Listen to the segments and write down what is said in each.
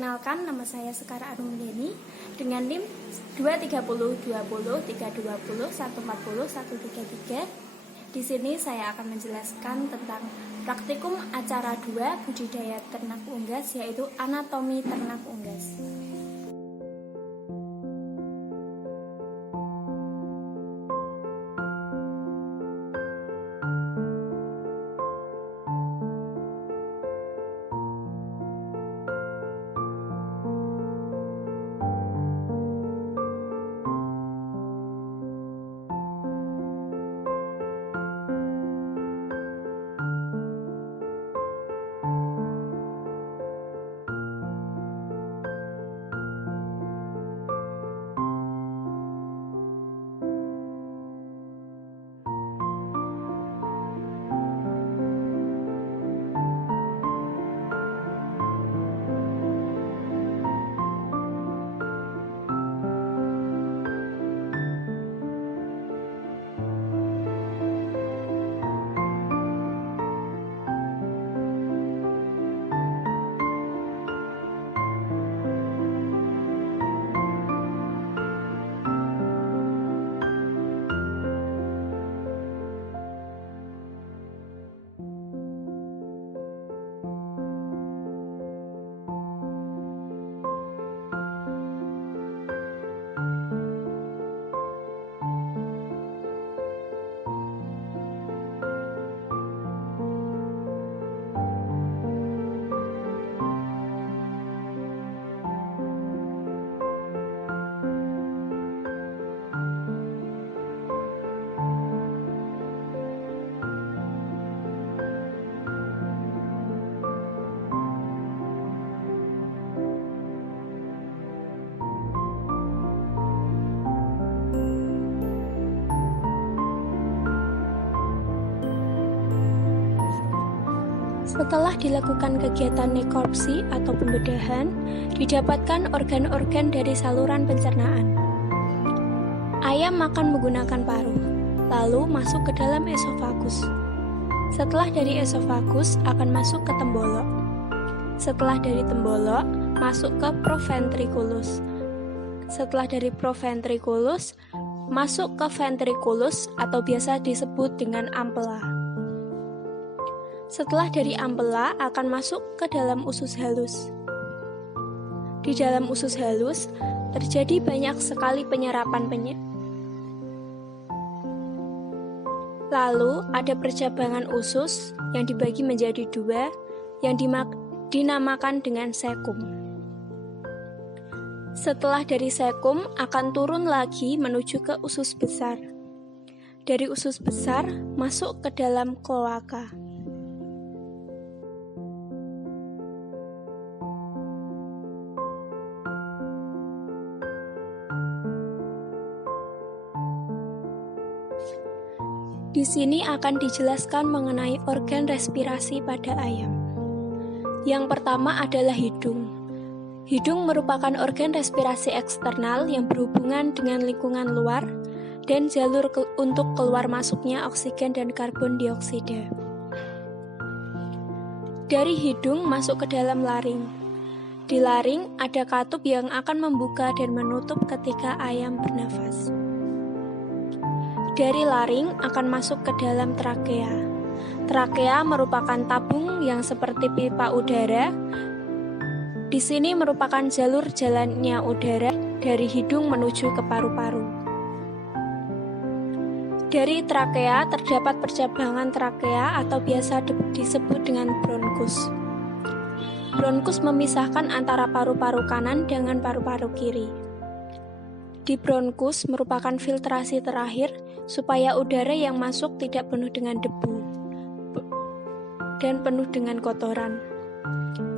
Perkenalkan, nama saya Sekar Arumdeni dengan NIM 23020 320 140 133. Di sini saya akan menjelaskan tentang praktikum acara 2 budidaya ternak unggas, yaitu anatomi ternak unggas. Setelah dilakukan kegiatan nekropsi atau pembedahan, didapatkan organ-organ dari saluran pencernaan. Ayam makan menggunakan paruh, lalu masuk ke dalam esofagus. Setelah dari esofagus akan masuk ke tembolok. Setelah dari tembolok, masuk ke proventriculus. Setelah dari proventriculus, masuk ke ventriculus atau biasa disebut dengan ampela. Setelah dari ampela akan masuk ke dalam usus halus. Di dalam usus halus terjadi banyak sekali penyerapan Lalu ada percabangan usus yang dibagi menjadi 2 yang dinamakan dengan sekum. Setelah dari sekum akan turun lagi menuju ke usus besar. Dari usus besar masuk ke dalam kloaka. Di sini akan dijelaskan mengenai organ respirasi pada ayam. Yang pertama adalah hidung. Hidung merupakan organ respirasi eksternal yang berhubungan dengan lingkungan luar dan jalur untuk keluar masuknya oksigen dan karbon dioksida. Dari hidung masuk ke dalam laring. Di laring ada katup yang akan membuka dan menutup ketika ayam bernafas. Dari laring akan masuk ke dalam trakea. Trakea merupakan tabung yang seperti pipa udara. Di sini merupakan jalur jalannya udara dari hidung menuju ke paru-paru. Dari trakea terdapat percabangan trakea atau biasa disebut dengan bronkus. Bronkus memisahkan antara paru-paru kanan dengan paru-paru kiri. Di bronkus merupakan filtrasi terakhir supaya udara yang masuk tidak penuh dengan debu dan penuh dengan kotoran.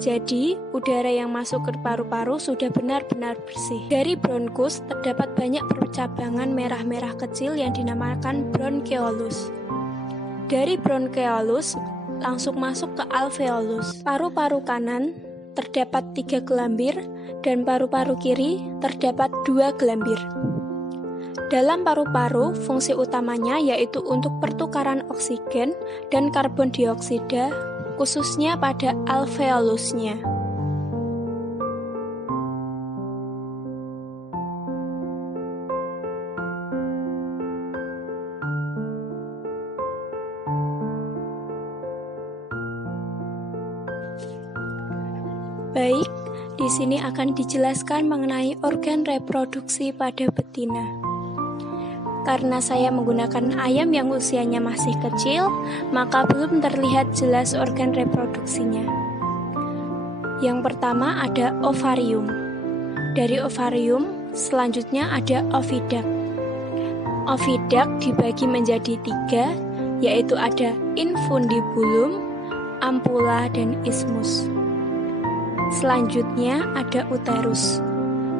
Jadi, udara yang masuk ke paru-paru sudah benar-benar bersih. Dari bronkus terdapat banyak percabangan merah-merah kecil yang dinamakan bronkeolus. Dari bronkeolus langsung masuk ke alveolus. Paru-paru kanan terdapat 3 gelambir dan paru-paru kiri terdapat 2 gelambir. Dalam paru-paru, fungsi utamanya yaitu untuk pertukaran oksigen dan karbon dioksida, khususnya pada alveolusnya. Baik, di sini akan dijelaskan mengenai organ reproduksi pada betina. Karena saya menggunakan ayam yang usianya masih kecil, maka belum terlihat jelas organ reproduksinya. Yang pertama ada ovarium. Dari ovarium, selanjutnya ada oviduct. Oviduct dibagi menjadi 3, yaitu ada infundibulum, ampula, dan isthmus. Selanjutnya ada uterus,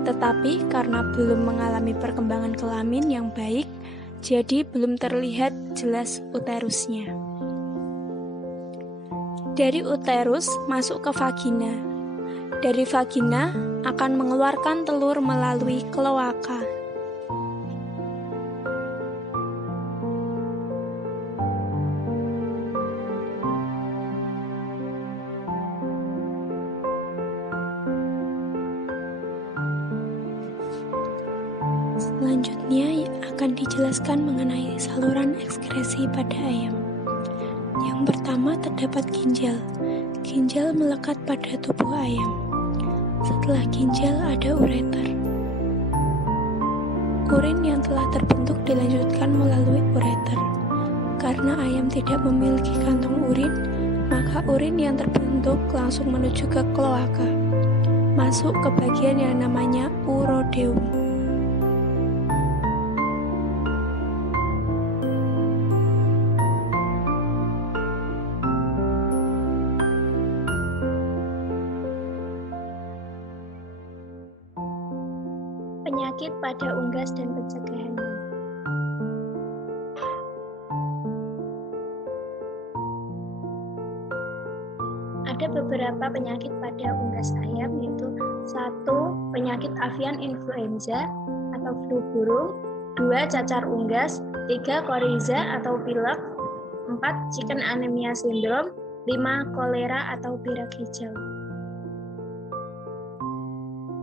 tetapi karena belum mengalami perkembangan kelamin yang baik, jadi belum terlihat jelas uterusnya. Dari uterus masuk ke vagina. Dari vagina akan mengeluarkan telur melalui kloaka. Selanjutnya akan dijelaskan mengenai saluran ekskresi pada ayam. Yang pertama terdapat ginjal. Ginjal melekat pada tubuh ayam. Setelah ginjal ada ureter. Urin yang telah terbentuk dilanjutkan melalui ureter. Karena ayam tidak memiliki kantong urin, maka urin yang terbentuk langsung menuju ke kloaka, masuk ke bagian yang namanya urodeum. Penyakit pada unggas dan pencegahannya. Ada beberapa penyakit pada unggas ayam, yaitu 1. Penyakit avian influenza atau flu burung, 2. Cacar unggas, 3. Coryza atau pilek, 4. Chicken anemia syndrome, 5. Kolera atau birak hijau.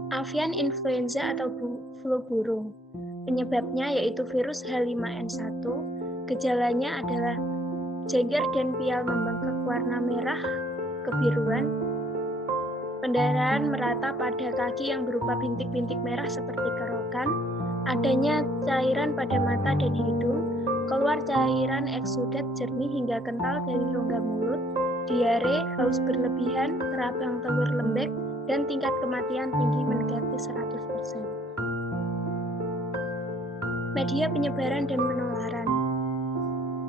Avian influenza atau flu burung. Penyebabnya yaitu virus H5N1. Gejalanya adalah jengger dan pial membengkak warna merah kebiruan. Pendarahan merata pada kaki yang berupa bintik-bintik merah seperti kerokan. Adanya cairan pada mata dan hidung. Keluar cairan eksudat jernih hingga kental dari rongga mulut. Diare, haus berlebihan, terabang telur lembek, dan tingkat kematian tinggi mendekati 100%. Media penyebaran dan penularan.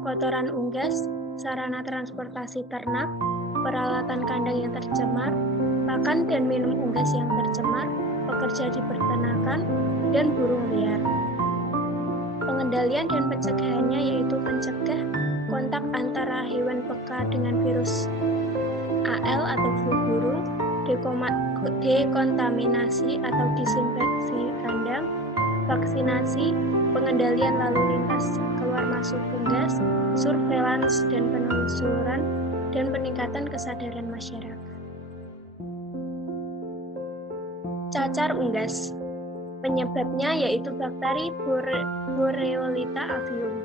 Kotoran unggas, sarana transportasi ternak, peralatan kandang yang tercemar, pakan dan minum unggas yang tercemar, pekerja di peternakan, dan burung liar. Pengendalian dan pencegahannya yaitu mencegah kontak antara hewan peka dengan virus AL atau flu burung, dekontaminasi atau disinfeksi kandang, vaksinasi, pengendalian lalu lintas keluar masuk unggas, surveillance dan penelusuran, dan peningkatan kesadaran masyarakat. Cacar unggas. Penyebabnya yaitu bakteri Borreolita avium.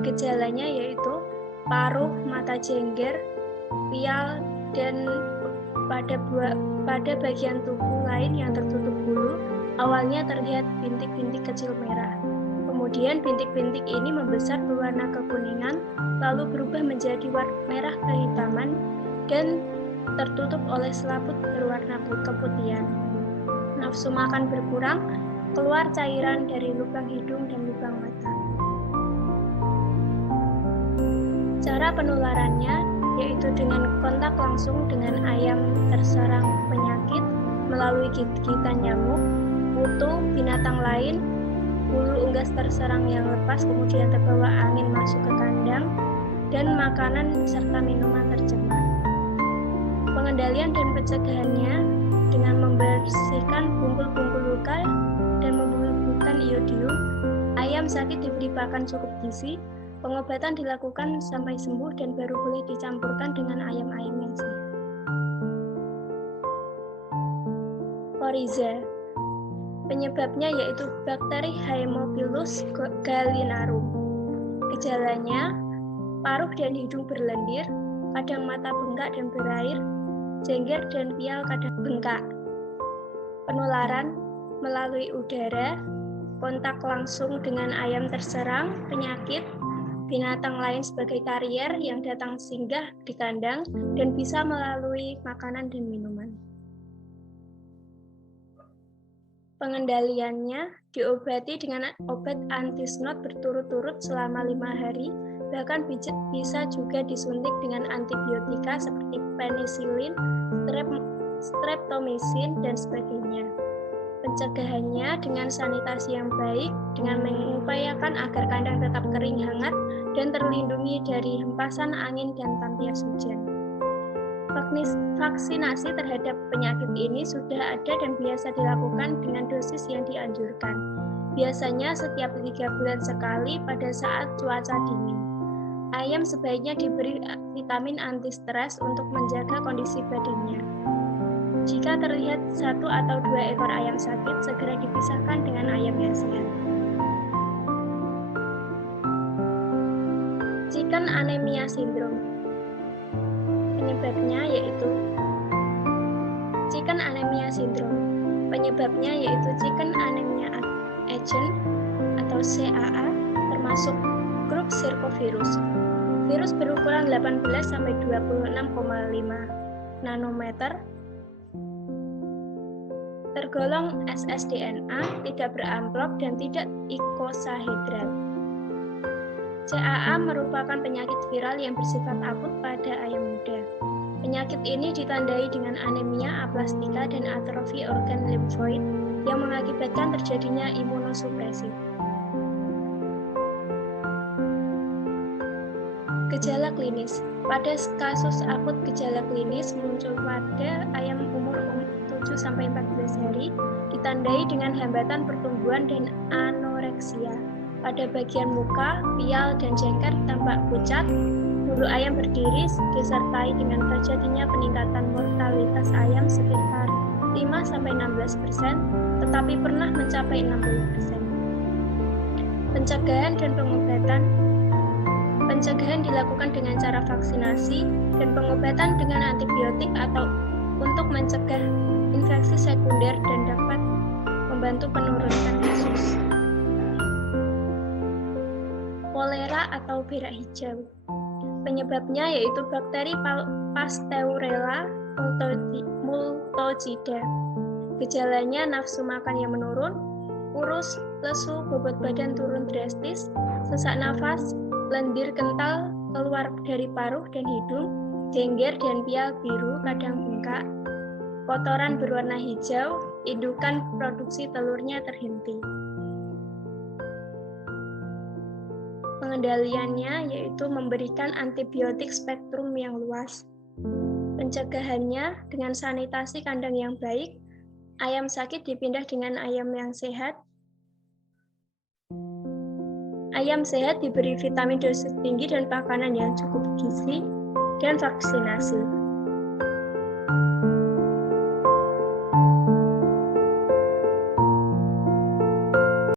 Gejalanya yaitu paruh, mata jengger, pial, dan pada bagian tubuh lain yang tertutup bulu, awalnya terlihat bintik-bintik kecil merah. Kemudian bintik-bintik ini membesar berwarna kekuningan, lalu berubah menjadi merah kehitaman, dan tertutup oleh selaput berwarna keputihan. Nafsu makan berkurang, keluar cairan dari lubang hidung dan lubang mata. Cara penularannya yaitu dengan kontak langsung dengan ayam terserang penyakit melalui gigitan nyamuk, kutu, binatang lain, bulu unggas terserang yang lepas kemudian terbawa angin masuk ke kandang, dan makanan serta minuman tercemar. Pengendalian dan pencegahannya dengan membersihkan bungkul-bungkul luka dan membubuhkan iodium. Ayam sakit diberi pakan cukup gizi. Pengobatan dilakukan sampai sembuh dan baru boleh dicampurkan dengan ayam-ayam yang sehat. Coryza. Penyebabnya yaitu bakteri Haemophilus gallinarum. Gejalanya, paruh dan hidung berlendir, kadang mata bengkak dan berair, jengger dan pial kadang bengkak. Penularan melalui udara, kontak langsung dengan ayam terserang penyakit, binatang lain sebagai karier yang datang singgah di kandang, dan bisa melalui makanan dan minuman. Pengendaliannya diobati dengan obat anti-snot berturut-turut selama 5 hari, bahkan bisa juga disuntik dengan antibiotika seperti penisilin, streptomycin, dan sebagainya. Pencegahannya dengan sanitasi yang baik, dengan mengupayakan agar kandang tetap kering hangat dan terlindungi dari hempasan angin dan tampias hujan. Vaksinasi terhadap penyakit ini sudah ada dan biasa dilakukan dengan dosis yang dianjurkan. Biasanya setiap 3 bulan sekali pada saat cuaca dingin. Ayam sebaiknya diberi vitamin anti stres untuk menjaga kondisi badannya. Jika terlihat 1 atau 2 ekor ayam sakit, segera dipisahkan dengan ayam yang sehat. Chicken anemia syndrome. Penyebabnya yaitu Chicken anemia syndrome. Penyebabnya yaitu Chicken anemia agent atau CAA, termasuk grup Circovirus. Virus berukuran 18 sampai 26,5 nanometer, tergolong ssDNA, tidak beramplop dan tidak ikosahedral. CAA merupakan penyakit viral yang bersifat akut pada ayam muda. Penyakit ini ditandai dengan anemia aplastika dan atrofi organ limfoid yang mengakibatkan terjadinya imunosupresi. Gejala klinis. Pada kasus akut, gejala klinis muncul pada ayam umur 7-14 hari, ditandai dengan hambatan pertumbuhan dan anoreksia. Pada bagian muka, pial, dan jengker tampak pucat, bulu ayam berdiri, disertai dengan terjadinya peningkatan mortalitas ayam sekitar 5-16%, tetapi pernah mencapai 60%. Pencegahan dan pengobatan. Pencegahan dilakukan dengan cara vaksinasi dan pengobatan dengan antibiotik atau untuk mencegah infeksi sekunder dan dapat membantu penurunkan kasus. Kolera atau berak hijau. Penyebabnya yaitu bakteri Pasteurella multocida. Gejalanya nafsu makan yang menurun, kurus, lesu, bobot badan turun drastis, sesak nafas, lendir kental keluar dari paruh dan hidung, jengger dan pial biru kadang bengkak, kotoran berwarna hijau, indukan produksi telurnya terhenti. Pengendaliannya yaitu memberikan antibiotik spektrum yang luas. Pencegahannya dengan sanitasi kandang yang baik, ayam sakit dipindah dengan ayam yang sehat. Ayam sehat diberi vitamin dosis tinggi dan makanan yang cukup gizi, dan vaksinasi.